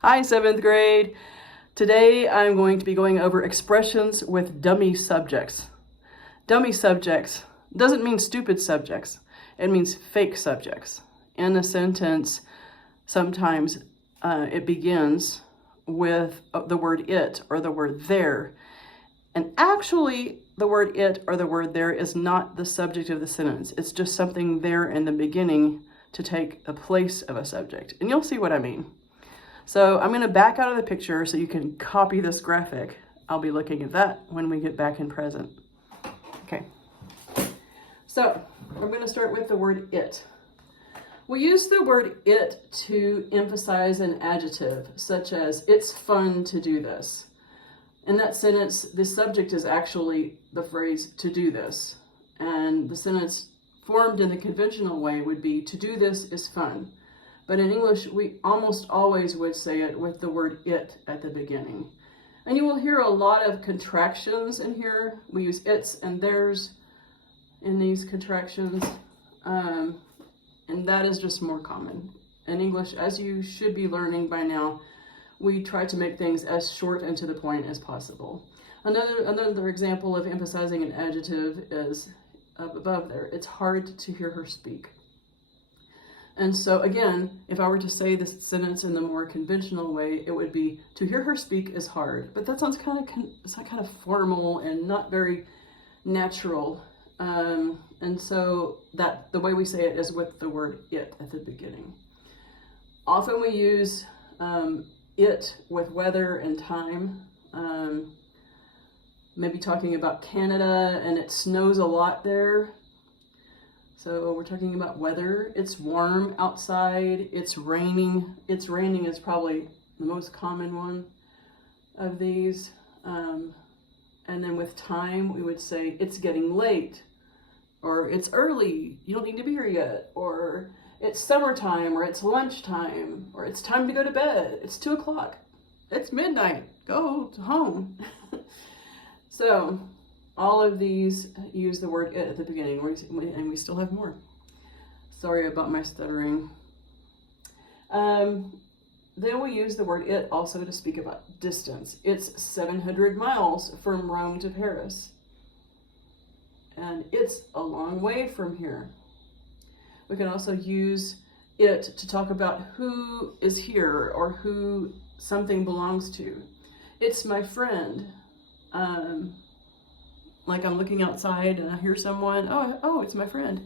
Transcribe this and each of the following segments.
Hi, 7th grade. Today I'm going to be going over expressions with dummy subjects. Dummy subjects doesn't mean stupid subjects. It means fake subjects. In a sentence, sometimes it begins with the word it or the word there. And actually, the word it or the word there is not the subject of the sentence. It's just something there in the beginning to take the place of a subject. And you'll see what I mean. So I'm going to back out of the picture so you can copy this graphic. I'll be looking at that when we get back in present. Okay. So we're going to start with the word it. We use the word it to emphasize an adjective, such as, it's fun to do this. In that sentence, the subject is actually the phrase to do this. And the sentence formed in the conventional way would be, to do this is fun. But in English, we almost always would say it with the word it at the beginning. And you will hear a lot of contractions in here. We use its and theirs in these contractions. And that is just more common. In English, as you should be learning by now, we try to make things as short and to the point as possible. Another example of emphasizing an adjective is up above there. It's hard to hear her speak. And so again, if I were to say this sentence in the more conventional way, it would be, to hear her speak is hard. But that sounds kind of formal and not very natural. And so that the way we say it is with the word it at the beginning. Often we use it with weather and time. Maybe talking about Canada and it snows a lot there. So we're talking about weather. It's warm outside. It's raining. It's raining is probably the most common one of these. And then with time, we would say it's getting late, or it's early. You don't need to be here yet, or it's summertime, or it's lunchtime, or it's time to go to bed. It's 2 o'clock. It's midnight. Go home. So all of these use the word it at the beginning, and we still have more. Sorry about my stuttering. Then we use the word it also to speak about distance. It's 700 miles from Rome to Paris. And it's a long way from here. We can also use it to talk about who is here or who something belongs to. It's my friend. Like I'm looking outside and I hear someone, oh, it's my friend.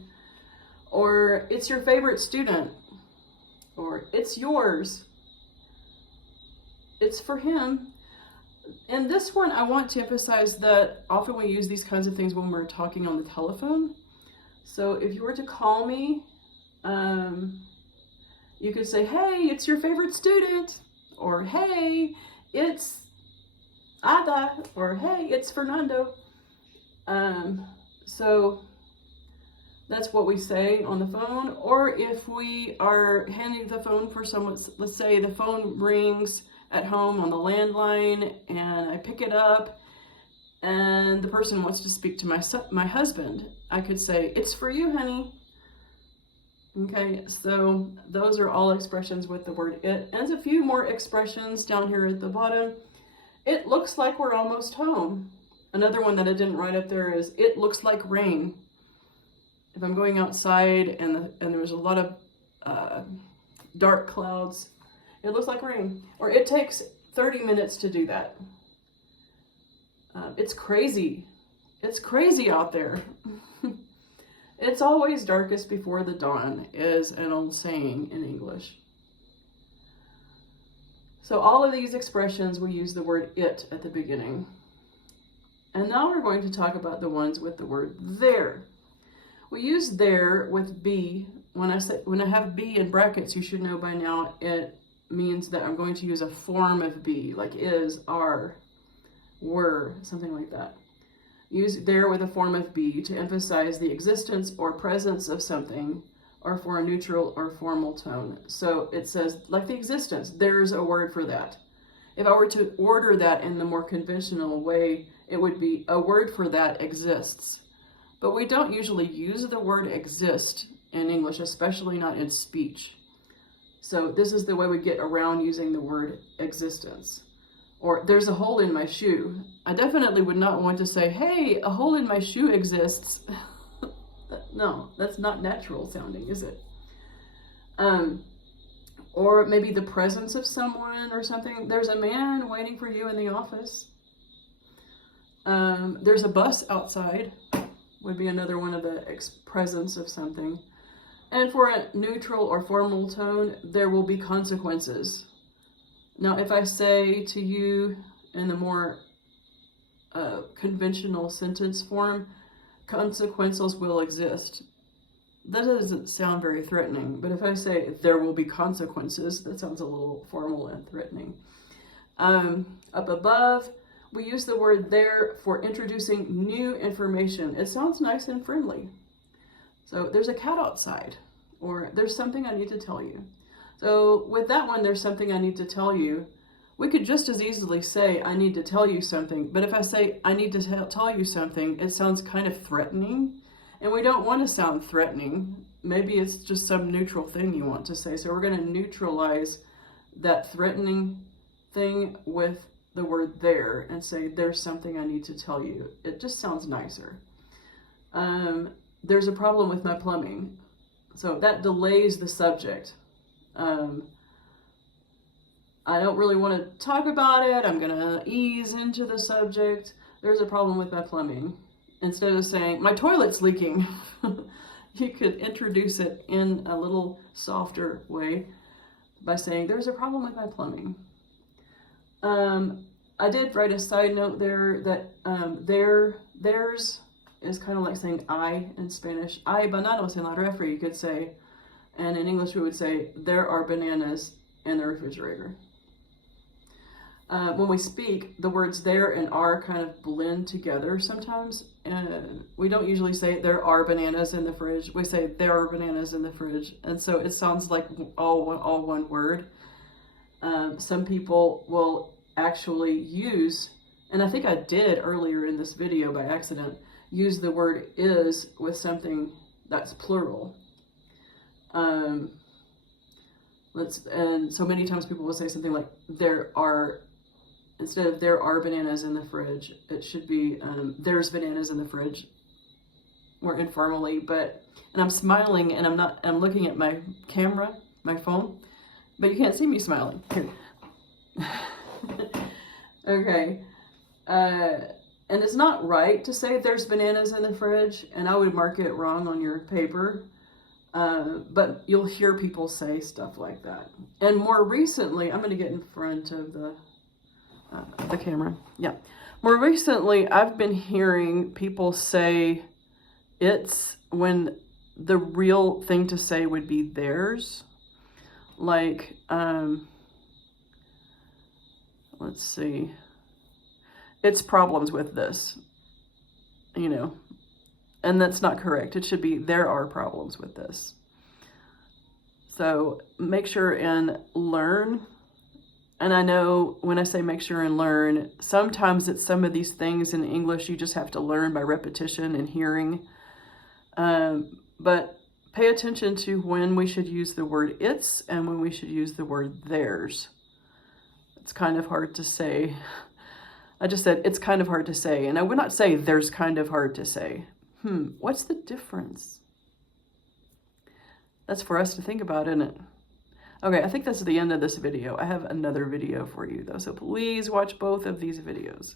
Or it's your favorite student. Or it's yours. It's for him. And this one, I want to emphasize that often we use these kinds of things when we're talking on the telephone. So if you were to call me, you could say, hey, it's your favorite student. Or hey, it's Ada. Or hey, it's Fernando. So that's what we say on the phone. Or if we are handing the phone for someone, let's say the phone rings at home on the landline and I pick it up and the person wants to speak to my husband, I could say, it's for you, honey. Okay, so those are all expressions with the word it. And there's a few more expressions down here at the bottom. It looks like we're almost home. Another one that I didn't write up there is, it looks like rain. If I'm going outside and there's a lot of dark clouds, it looks like rain. Or it takes 30 minutes to do that. It's crazy. It's crazy out there. It's always darkest before the dawn is an old saying in English. So all of these expressions, we use the word it at the beginning. And now we're going to talk about the ones with the word there. We use there with be. When I have be in brackets, you should know by now it means that I'm going to use a form of be, like is, are, were, something like that. Use there with a form of be to emphasize the existence or presence of something, or for a neutral or formal tone. So it says, like the existence, there's a word for that. If I were to order that in the more conventional way, it would be a word for that exists. But we don't usually use the word exist in English, especially not in speech. So this is the way we get around using the word existence. Or there's a hole in my shoe. I definitely would not want to say, hey, a hole in my shoe exists. No, that's not natural sounding, is it? Or maybe the presence of someone or something. There's a man waiting for you in the office. There's a bus outside, would be another one of the presence of something. And for a neutral or formal tone, there will be consequences. Now, if I say to you in the more conventional sentence form, consequences will exist, that doesn't sound very threatening. But if I say there will be consequences, that sounds a little formal and threatening. Up above, we use the word there for introducing new information. It sounds nice and friendly. So there's a cat outside, or there's something I need to tell you. So with that one, there's something I need to tell you. We could just as easily say, I need to tell you something. But if I say, I need to tell you something, it sounds kind of threatening. And we don't want to sound threatening. Maybe it's just some neutral thing you want to say. So we're going to neutralize that threatening thing with the word there and say, there's something I need to tell you. It just sounds nicer. There's a problem with my plumbing. So that delays the subject. I don't really want to talk about it. I'm going to ease into the subject. There's a problem with my plumbing. Instead of saying, my toilet's leaking, you could introduce it in a little softer way by saying, there's a problem with my plumbing. I did write a side note there that theirs is kind of like saying I in Spanish. Hay bananos en la refri, you could say. And in English, we would say, there are bananas in the refrigerator. When we speak, the words there and are kind of blend together sometimes. And we don't usually say there are bananas in the fridge. We say there are bananas in the fridge. And so it sounds like all one word. Some people will actually use, and I think I did earlier in this video by accident, use the word is with something that's plural. And so many times people will say something like, instead of there are bananas in the fridge, it should be there's bananas in the fridge, more informally. And I'm smiling and I'm looking at my camera, my phone, but you can't see me smiling. Here. Okay. And it's not right to say there's bananas in the fridge, and I would mark it wrong on your paper. But you'll hear people say stuff like that. And more recently, I'm going to get in front of the camera. Yeah. More recently, I've been hearing people say it's when the real thing to say would be theirs. Like, let's see. It's problems with this, and that's not correct. It should be, there are problems with this. So make sure and learn. And I know when I say make sure and learn, sometimes it's some of these things in English you just have to learn by repetition and hearing. But pay attention to when we should use the word it's and when we should use the word theirs. It's kind of hard to say. I just said it's kind of hard to say. And I would not say there's kind of hard to say. What's the difference? That's for us to think about, isn't it? Okay, I think that's the end of this video. I have another video for you though, so please watch both of these videos.